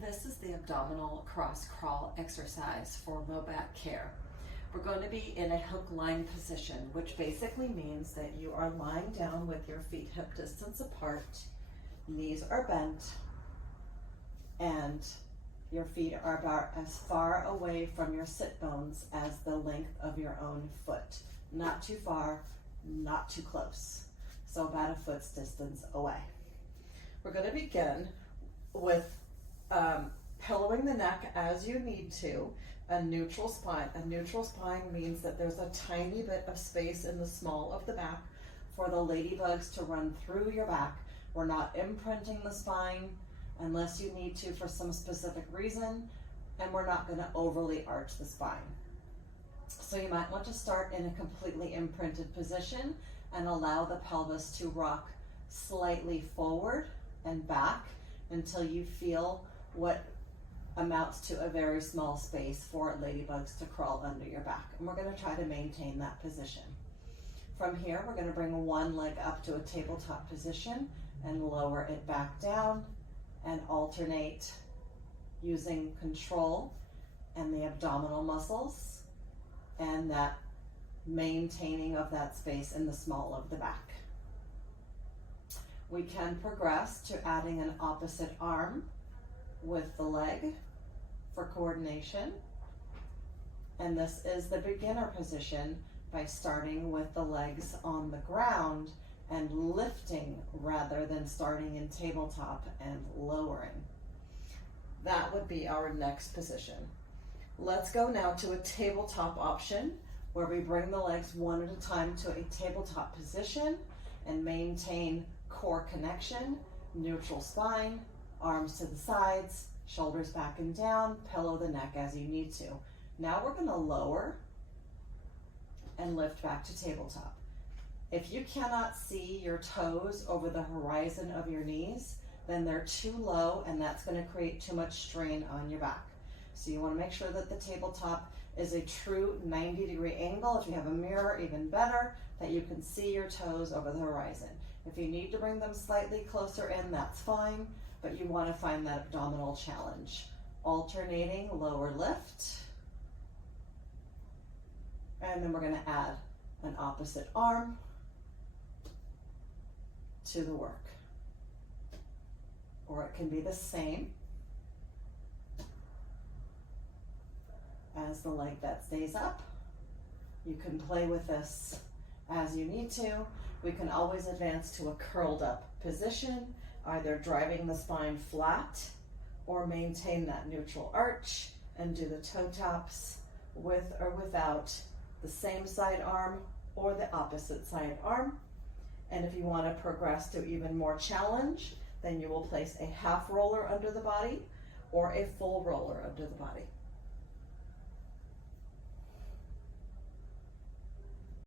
This is the abdominal cross crawl exercise for low back care. We're going to be in a hook lying position, which basically means that you are lying down with your feet hip distance apart, knees are bent, and your feet are about as far away from your sit bones as the length of your own foot. Not too far, not too close. So about a foot's distance away. We're going to begin with pillowing the neck as you need to, a neutral spine. A neutral spine means that there's a tiny bit of space in the small of the back for the ladybugs to run through your back. We're not imprinting the spine unless you need to for some specific reason, and we're not going to overly arch the spine. So you might want to start in a completely imprinted position and allow the pelvis to rock slightly forward and back until you feel what amounts to a very small space for ladybugs to crawl under your back. And we're going to try to maintain that position. From here, we're going to bring one leg up to a tabletop position and lower it back down and alternate using control and the abdominal muscles and that maintaining of that space in the small of the back. We can progress to adding an opposite arm with the leg for coordination. And this is the beginner position by starting with the legs on the ground and lifting rather than starting in tabletop and lowering. That would be our next position. Let's go now to a tabletop option where we bring the legs one at a time to a tabletop position and maintain core connection, neutral spine, arms to the sides, shoulders back and down, pillow the neck as you need to. Now we're going to lower and lift back to tabletop. If you cannot see your toes over the horizon of your knees, then they're too low and that's going to create too much strain on your back. So you want to make sure that the tabletop is a true 90-degree angle. If you have a mirror, even better, that you can see your toes over the horizon. If you need to bring them slightly closer in, that's fine, but you want to find that abdominal challenge. Alternating lower lift. And then we're going to add an opposite arm to the work. Or it can be the same as the leg that stays up. You can play with this as you need to. We can always advance to a curled up position, either driving the spine flat or maintain that neutral arch and do the toe taps with or without the same side arm or the opposite side arm. And if you want to progress to even more challenge, then you will place a half roller under the body or a full roller under the body.